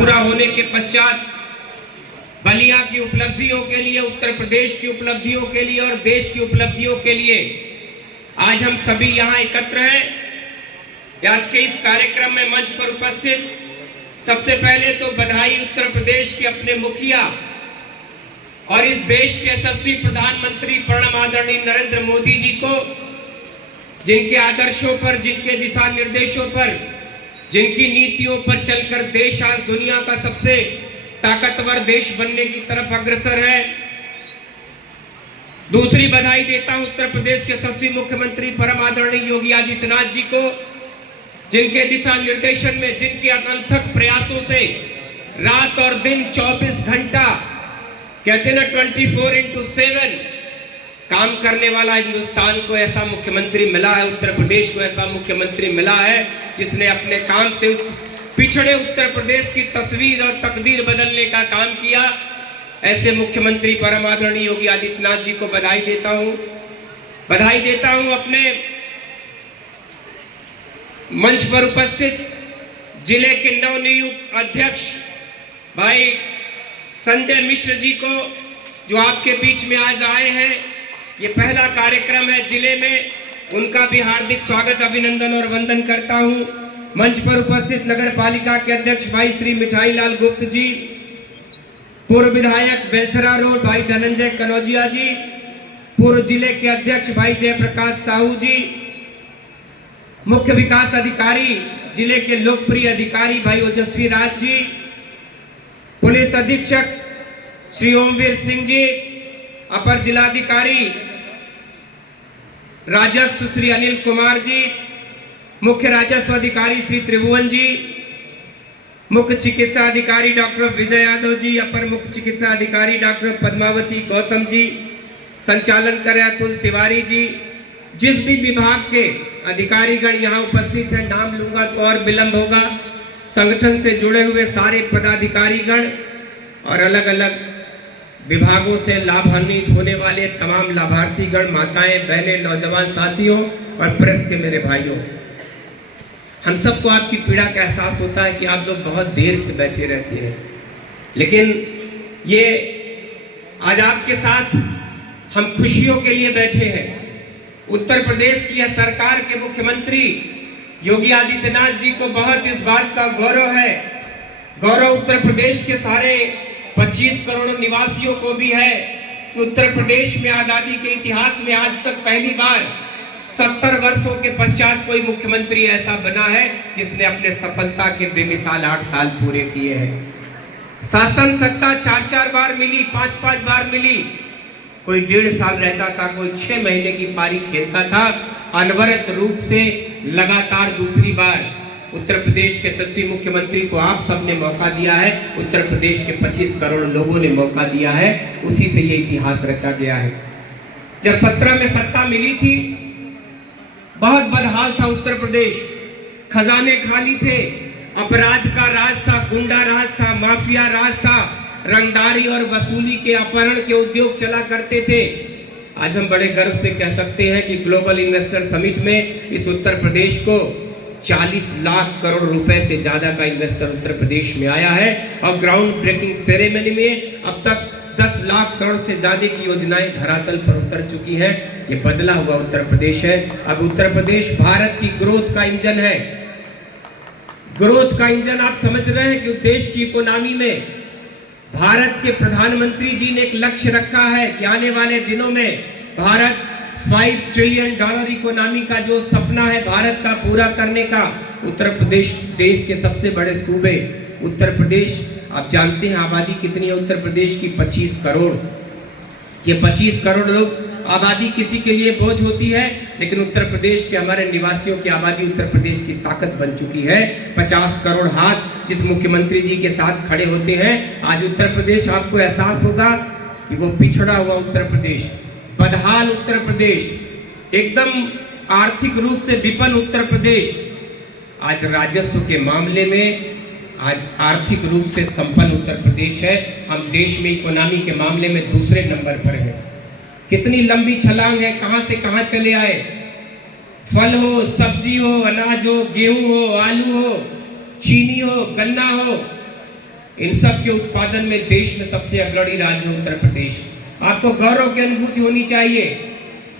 पूरा होने के पश्चात बलिया की उपलब्धियों के लिए, उत्तर प्रदेश की उपलब्धियों के लिए और देश की उपलब्धियों के लिए आज हम सभी यहाँ एकत्र हैं। आज के इस कार्यक्रम में मंच पर उपस्थित सबसे पहले तो बधाई उत्तर प्रदेश के अपने मुखिया और इस देश के यशस्वी प्रधानमंत्री प्रणब आदरणीय नरेंद्र मोदी जी को, जिनके आदर्शों पर, जिनके दिशा निर्देशों पर, जिनकी नीतियों पर चलकर देश आज दुनिया का सबसे ताकतवर देश बनने की तरफ अग्रसर है। दूसरी बधाई देता हूं उत्तर प्रदेश के यशस्वी मुख्यमंत्री परम आदरणीय योगी आदित्यनाथ जी को, जिनके दिशा निर्देशन में, जिनके अथक प्रयासों से रात और दिन 24 घंटा, कहते ना 24x7 काम करने वाला हिंदुस्तान को ऐसा मुख्यमंत्री मिला है, उत्तर प्रदेश को ऐसा मुख्यमंत्री मिला है जिसने अपने काम से उस पिछड़े उत्तर प्रदेश की तस्वीर और तकदीर बदलने का काम किया। ऐसे मुख्यमंत्री परम आदरणीय योगी आदित्यनाथ जी को बधाई देता हूं। बधाई देता हूं अपने मंच पर उपस्थित जिले के नवनियुक्त अध्यक्ष भाई संजय मिश्र जी को, जो आपके बीच में आज आए हैं। ये पहला कार्यक्रम है जिले में, उनका भी हार्दिक स्वागत, अभिनंदन और वंदन करता हूं। मंच पर उपस्थित नगर पालिका के अध्यक्ष भाई श्री मिठाई लाल गुप्त जी, पूर्व विधायक बेलथरा रोड भाई धनंजय कनौजिया जी, पूर्व जिले के अध्यक्ष भाई जयप्रकाश साहू जी, मुख्य विकास अधिकारी जिले के लोकप्रिय अधिकारी भाई ओजस्वी राज जी, पुलिस अधीक्षक श्री ओमवीर सिंह जी, अपर जिलाधिकारी राजस्व श्री अनिल कुमार जी, मुख्य राजस्व अधिकारी श्री त्रिभुवन जी, मुख्य चिकित्सा अधिकारी डॉक्टर विजय यादव जी, अपर मुख्य चिकित्सा अधिकारी डॉक्टर पद्मावती गौतम जी, संचालन कर अतुल तिवारी जी, जिस भी विभाग के अधिकारीगण यहाँ उपस्थित हैं, नाम लूंगा तो और विलंब होगा, संगठन से जुड़े हुए सारे पदाधिकारीगण और अलग अलग विभागों से लाभान्वित होने वाले तमाम लाभार्थीगण, माताएं, बहनें, नौजवान साथियों और प्रेस के मेरे भाइयों, हम सबको आपकी पीड़ा का एहसास होता है कि आप लोग बहुत देर से बैठे रहते हैं, लेकिन ये आज आपके साथ हम खुशियों के लिए बैठे हैं। उत्तर प्रदेश की यह सरकार के मुख्यमंत्री योगी आदित्यनाथ जी को बहुत इस बात का गौरव है, गौरव उत्तर प्रदेश के सारे 25 करोड़ निवासियों को भी है कि उत्तर प्रदेश में आजादी के इतिहास में आज तक पहली बार 70 वर्षों के पश्चात कोई मुख्यमंत्री ऐसा बना है जिसने अपने सफलता के बेमिसाल 8 साल पूरे किए हैं। शासन सत्ता 4-4 बार मिली, 5-5 बार मिली, कोई 1.5 साल रहता था, कोई 6 महीने की पारी खेलता था। अनवरत रूप से लगातार दूसरी बार उत्तर प्रदेश के यशस्वी मुख्यमंत्री को आप सबने मौका दिया है, उत्तर प्रदेश के 25 करोड़ लोगों ने मौका दिया है, उसी से ये इतिहास रचा गया है। जब 17 में सत्ता मिली थी, बहुत बदहाल था उत्तर प्रदेश, खजाने खाली थे, अपराध का राज था, गुंडा राज था, माफिया राज था, रंगदारी और वसूली के, अपहरण के उद्योग चला करते थे। आज हम बड़े गर्व से कह सकते हैं कि ग्लोबल इन्वेस्टर समिट में इस उत्तर प्रदेश को 40 लाख करोड़ रुपए से ज्यादा का इन्वेस्टर उत्तर प्रदेश में आया है और ग्राउंड ब्रेकिंग सेरेमनी में अब तक 10 लाख करोड़ से ज्यादा की योजनाएं धरातल पर उतर चुकी हैं। ये बदला हुआ उत्तर प्रदेश है। अब उत्तर प्रदेश भारत की ग्रोथ का इंजन है। ग्रोथ का इंजन आप समझ रहे हैं कि देश की इकोनॉमी में भारत के प्रधानमंत्री जी ने एक लक्ष्य रखा है कि आने वाले दिनों में भारत $5 ट्रिलियन इकोनॉमी का जो सपना है भारत का पूरा करने का, उत्तर प्रदेश देश के सबसे बड़े सूबे उत्तर प्रदेश, आप जानते हैं आबादी कितनी है उत्तर प्रदेश की? 25 करोड़। ये 25 करोड़ लोग आबादी किसी के लिए बोझ होती है, लेकिन उत्तर प्रदेश के हमारे निवासियों की आबादी उत्तर प्रदेश की ताकत बन चुकी है। 50 करोड़ हाथ जिस मुख्यमंत्री जी के साथ खड़े होते हैं, आज उत्तर प्रदेश, आपको एहसास होगा कि वो पिछड़ा हुआ उत्तर प्रदेश, बदहाल उत्तर प्रदेश, एकदम आर्थिक रूप से विपन्न उत्तर प्रदेश आज राजस्व के मामले में, आज आर्थिक रूप से संपन्न उत्तर प्रदेश है। हम देश में इकोनॉमी के मामले में दूसरे नंबर पर हैं। कितनी लंबी छलांग है, कहां से कहां चले आए। फल हो, सब्जी हो, अनाज हो, गेहूं हो, आलू हो, चीनी हो, गन्ना हो, इन सब के उत्पादन में देश में सबसे अग्रणी राज्य है उत्तर प्रदेश। आपको गौरव की अनुभूति होनी चाहिए।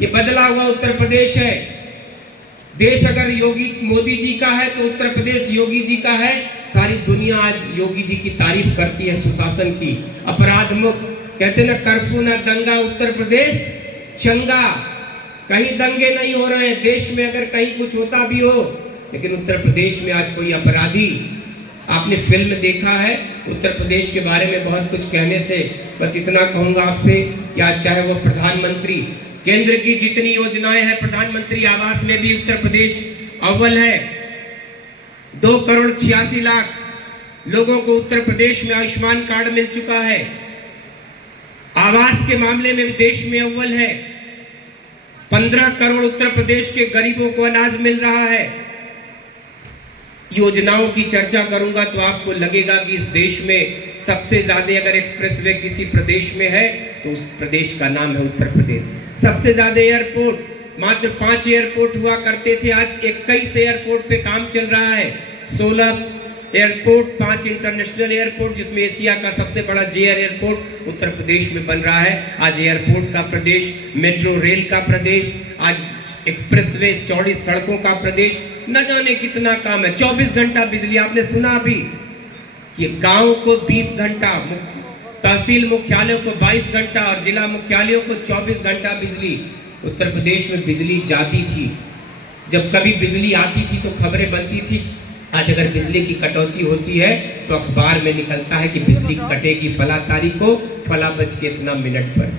ये बदला हुआ उत्तर प्रदेश है। देश अगर योगी मोदी जी का है तो उत्तर प्रदेश योगी जी का है। सारी दुनिया आज योगी जी की तारीफ करती है, सुशासन की, अपराध मुक्त। कहते ना कर्फ्यू ना दंगा, उत्तर प्रदेश चंगा। कहीं दंगे नहीं हो रहे हैं देश में, अगर कहीं कुछ होता भी हो, लेकिन उत्तर प्रदेश में आज कोई अपराधी, आपने फिल्म देखा है उत्तर प्रदेश के बारे में, बहुत कुछ कहने से बस इतना कहूंगा आपसे कि आज चाहे वो प्रधानमंत्री, केंद्र की जितनी योजनाएं हैं, प्रधानमंत्री आवास में भी उत्तर प्रदेश अव्वल है। 2,86,00,000 लोगों को उत्तर प्रदेश में आयुष्मान कार्ड मिल चुका है। आवास के मामले में भी देश में अव्वल है। 15 करोड़ उत्तर प्रदेश के गरीबों को अनाज मिल रहा है। योजनाओं की चर्चा करूंगा तो आपको लगेगा कि इस देश में सबसे ज्यादा अगर एक्सप्रेसवे किसी प्रदेश में है तो उस प्रदेश का नाम है उत्तर प्रदेश। सबसे ज्यादा एयरपोर्ट, मात्र 5 एयरपोर्ट हुआ करते थे, आज 21 एयरपोर्ट पे काम चल रहा है। 16 एयरपोर्ट, 5 इंटरनेशनल एयरपोर्ट, जिसमें एशिया का सबसे बड़ा जेआर एयरपोर्ट उत्तर प्रदेश में बन रहा है। आज एयरपोर्ट का प्रदेश, मेट्रो रेल का प्रदेश, आज एक्सप्रेसवे, चौड़ी सड़कों का प्रदेश, न जाने कितना काम है। 24 घंटा बिजली, आपने सुना अभी कि गांव को 20 घंटा, तहसील मुख्यालयों को 22 घंटा और जिला मुख्यालयों को 24 घंटा बिजली। उत्तर प्रदेश में बिजली जाती थी, जब कभी बिजली आती थी तो खबरें बनती थी। आज अगर बिजली की कटौती होती है तो अखबार में निकलता है कि बिजली कटेगी फला तारीख को, फला बज के इतना मिनट पर।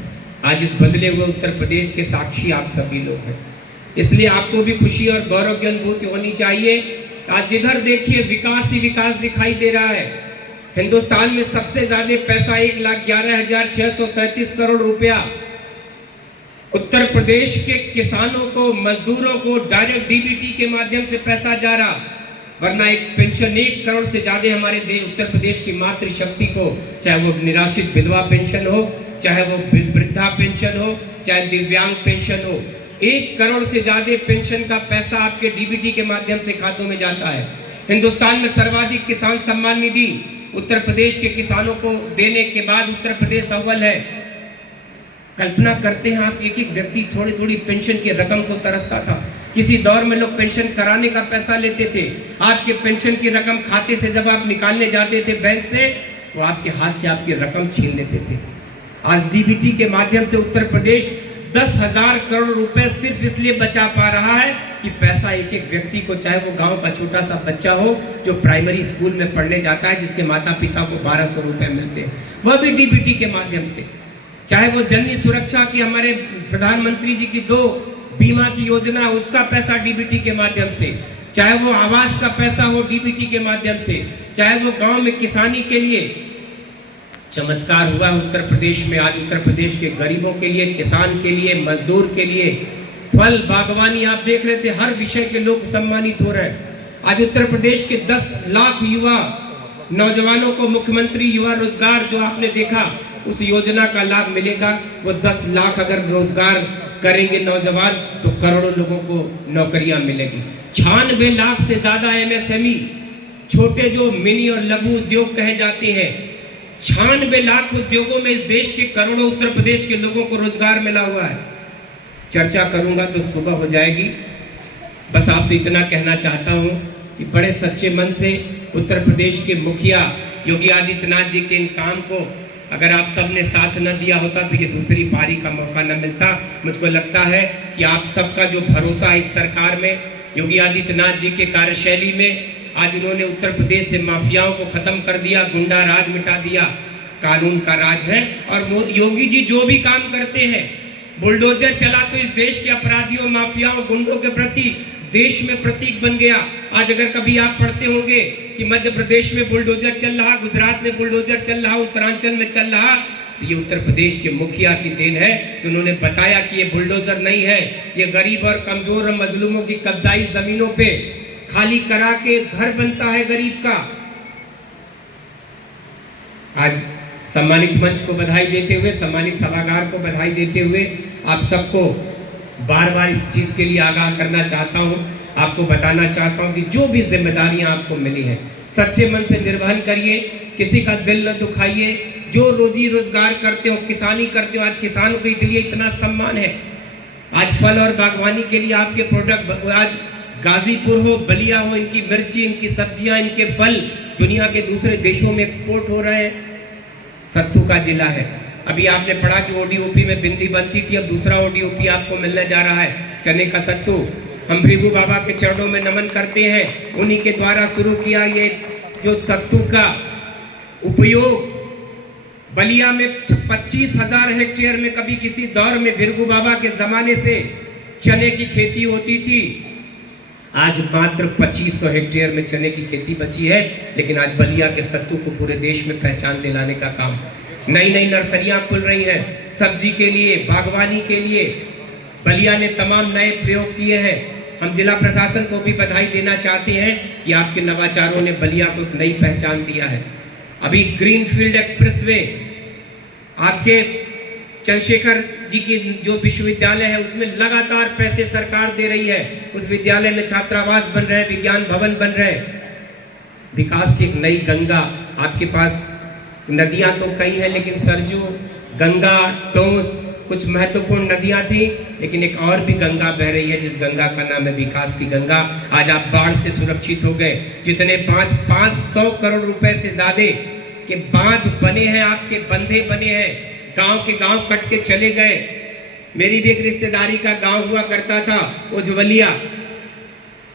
आज इस बदले हुए उत्तर प्रदेश के साक्षी आप सभी लोग हैं, इसलिए आपको भी खुशी और गौरव की अनुभूति होनी चाहिए। आज जिधर देखिए विकास ही विकास दिखाई दे रहा है। हिंदुस्तान में सबसे ज्यादा पैसा 1,11,637 करोड़ रुपया उत्तर प्रदेश के किसानों को, मजदूरों को डायरेक्ट डीबीटी के माध्यम से पैसा जा रहा, वरना एक पेंशन 1 करोड़ से ज्यादा हमारे उत्तर प्रदेश की मातृशक्ति को, चाहे वो निराश्रित विधवा पेंशन हो, चाहे वो वृद्धा पेंशन हो, चाहे दिव्यांग पेंशन हो, 1 करोड़ से ज्यादा पेंशन का पैसा आपके डीबीटी के माध्यम से खातों में जाता है। हिंदुस्तान में सर्वाधिक किसान सम्मान निधि उत्तर प्रदेश के किसानों को देने के बाद उत्तर प्रदेश अव्वल है। कल्पना करते हैं आप, एक एक व्यक्ति थोड़ी थोड़ी पेंशन की रकम को तरसता था। किसी दौर में लोग पेंशन कराने का पैसा लेते थे, आपके पेंशन की रकम खाते से जब आप निकालने जाते थे बैंक से, वो आपके हाथ से आपकी रकम छीन लेते थे। आज डीबीटी के माध्यम से उत्तर प्रदेश 10,000 करोड़ रुपए सिर्फ इसलिए बचा पा रहा है कि पैसा एक एक व्यक्ति को, चाहे वो गांव का छोटा सा बच्चा हो जो प्राइमरी स्कूल में पढ़ने जाता है, जिसके माता पिता को 1,200 रुपए मिलते हैं, वह भी डीबीटी के माध्यम से। चाहे वो जननी सुरक्षा की, हमारे प्रधानमंत्री जी की 2 बीमा की योजना, उसका पैसा डीबीटी के माध्यम से, चाहे वो आवास का पैसा हो डीबीटी के माध्यम से, चाहे वो गांव में किसानी के लिए चमत्कार हुआ उत्तर प्रदेश में। आज उत्तर प्रदेश के गरीबों के लिए, किसान के लिए, मजदूर के लिए, फल बागवानी आप देख रहे थे, हर विषय के लोग सम्मानित हो रहे हैं। आज उत्तर प्रदेश के 10 लाख युवा नौजवानों को मुख्यमंत्री युवा रोजगार जो आपने देखा, उस योजना का लाभ मिलेगा। वो 10 लाख अगर रोजगार करेंगे नौजवान तो करोड़ों लोगों को नौकरियां मिलेगी। 96 लाख से ज्यादा एमएसएमई, छोटे जो मिनी और लघु उद्योग कहे जाते हैं, 96 लाख उद्योगों में इस देश के करोड़ों उत्तर प्रदेश के लोगों को रोजगार मिला हुआ है। चर्चा करूंगा तो सुबह हो जाएगी। बस आपसे इतना कहना चाहता हूं कि बड़े सच्चे मन से उत्तर प्रदेश के मुखिया योगी आदित्यनाथ जी के इन काम को अगर आप सब ने साथ न दिया होता तो ये दूसरी पारी का मौका न मिलता। मुझको लगता है कि आप सबका जो भरोसा है इस सरकार में, योगी आदित्यनाथ जी के कार्यशैली में, आज उन्होंने उत्तर प्रदेश से माफियाओं को खत्म कर दिया, गुंडा राज मिटा दिया, कानून का राज है। और योगी जी जो भी काम करते हैं, बुलडोजर चला तो इस देश के अपराधियों, माफियाओं, गुंडों के प्रति देश में प्रतीक बन गया। आज अगर कभी आप पढ़ते होंगे कि मध्य प्रदेश में बुलडोजर चल रहा, गुजरात में बुलडोजर चल रहा, उत्तरांचल में चल रहा, तो ये उत्तर प्रदेश के मुखिया की देन है। उन्होंने बताया कि ये बुलडोजर नहीं है, ये गरीब और कमजोर और मजलूमों की कब्जाई जमीनों पे खाली करा के घर बनता है गरीब का। आज सम्मानित मंच को बधाई देते हुए, सम्मानित सभागार को बधाई देते हुए, आप सबको बार बार इस चीज के लिए आगाह करना चाहता हूं, आपको बताना चाहता हूं कि जो भी जिम्मेदारियां आपको मिली हैं, सच्चे मन से निर्वहन करिए, किसी का दिल न दुखाइए। जो रोजी रोजगार करते हो, किसानी करते हो, आज किसानों के लिए इतना सम्मान है। आज फल और बागवानी के लिए आपके प्रोडक्ट, आज गाजीपुर हो, बलिया हो, इनकी मिर्ची, इनकी सब्जियां, इनके फल दुनिया के दूसरे देशों में एक्सपोर्ट हो रहे हैं। सत्तू का जिला है। अभी आपने पढ़ा कि ओडीओपी में बिंदी बनती थी, अब दूसरा ओडीओपी आपको मिलने जा रहा है, चने का सत्तू। हम भृगु बाबा के चरणों में नमन करते हैं, उन्हीं के द्वारा शुरू किया ये जो सत्तू का उपयोग। बलिया में 25,000 हेक्टेयर में कभी किसी दौर में भृगु बाबा के जमाने से चने की खेती होती थी। आज मात्र 2500 हेक्टेयर में चने की खेती बची है। लेकिन आज बलिया के सत्तू को पूरे देश में पहचान दिलाने का काम, नई नई नर्सरियां खुल रही हैं सब्जी के लिए, बागवानी के लिए। बलिया ने तमाम नए प्रयोग किए हैं। हम जिला प्रशासन को भी बधाई देना चाहते हैं कि आपके नवाचारों ने बलिया को एक नई पहचान दिया है। अभी ग्रीनफील्ड एक्सप्रेसवे, आपके चंद्रशेखर जी की जो विश्वविद्यालय है उसमें लगातार पैसे सरकार दे रही है। उस विद्यालय में छात्रावास बन रहे, विज्ञान भवन बन रहे। विकास की एक नई गंगा, आपके पास नदियां तो कई हैं, लेकिन सरजू, गंगा, टोंस कुछ महत्वपूर्ण नदियां थी, लेकिन एक और भी गंगा बह रही है जिस गंगा का नाम है विकास की गंगा। आज आप बाढ़ से सुरक्षित हो गए। जितने 500 करोड़ रुपए से ज्यादा के बांध बने हैं, आपके बंधे बने हैं, गांव के गांव कट के चले गए। मेरी भी एक रिश्तेदारी का गांव हुआ करता था उज्जवलिया।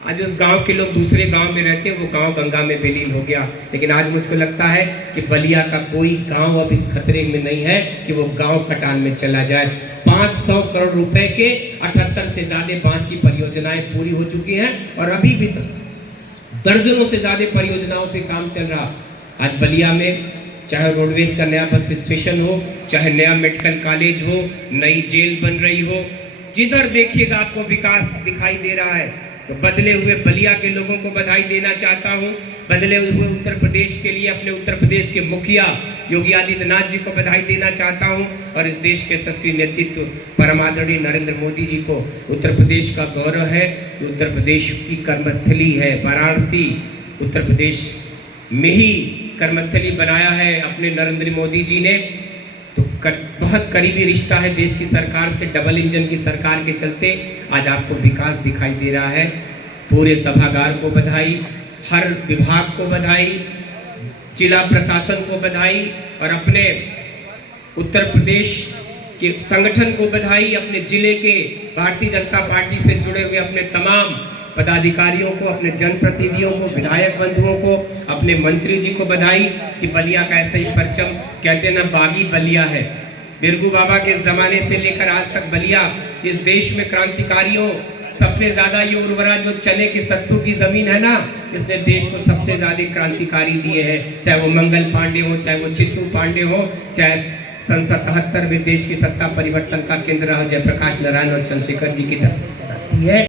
आज उस गांव के लोग दूसरे गांव में रहते हैं, वो गांव गंगा में विलीन हो गया। लेकिन आज मुझको लगता है कि बलिया का कोई गांव अब इस खतरे में नहीं है कि वो गांव कटान में चला जाए। 500 करोड़ रुपए के 78 से ज्यादा बांध की परियोजनाएं पूरी हो चुकी हैं और अभी भी दर्जनों से ज्यादा परियोजनाओं पे काम चल रहा। आज बलिया में चाहे रोडवेज का नया बस स्टेशन हो, चाहे नया मेडिकल कॉलेज हो, नई जेल बन रही हो, जिधर देखिएगा आपको विकास दिखाई दे रहा है। तो बदले हुए बलिया के लोगों को बधाई देना चाहता हूँ। बदले हुए उत्तर प्रदेश के लिए अपने उत्तर प्रदेश के मुखिया योगी आदित्यनाथ जी को बधाई देना चाहता हूँ और इस देश के यशस्वी नेतृत्व परम आदरणीय नरेंद्र मोदी जी को। उत्तर प्रदेश का गौरव है, उत्तर प्रदेश की कर्मस्थली है वाराणसी। उत्तर प्रदेश में ही कर्मस्थली बनाया है अपने नरेंद्र मोदी जी ने। तो बहुत करीबी रिश्ता है देश की सरकार से, डबल इंजन की सरकार के चलते आज आपको विकास दिखाई दे रहा है। पूरे सभागार को बधाई, हर विभाग को बधाई, जिला प्रशासन को बधाई और अपने उत्तर प्रदेश के संगठन को बधाई। अपने जिले के भारतीय जनता पार्टी से जुड़े हुए अपने तमाम पदाधिकारियों को, अपने जनप्रतिनिधियों को, विधायक बंधुओं को, अपने मंत्री जी को बधाई कि बलिया का ऐसा ही परचम, कहते ना बागी बलिया है। भृगु बाबा के जमाने से लेकर आज तक बलिया इस देश में क्रांतिकारियों, सबसे ज्यादा ये उर्वरा जो चने की सत्तू की जमीन है ना, इसने देश को सबसे ज्यादा क्रांतिकारी दिए हैं। चाहे वो मंगल पांडे हो, चाहे वो चित्तू पांडे हो, चाहे सन 77 में देश की सत्ता परिवर्तन का केंद्र जयप्रकाश नारायण और चंद्रशेखर जी की धरती है।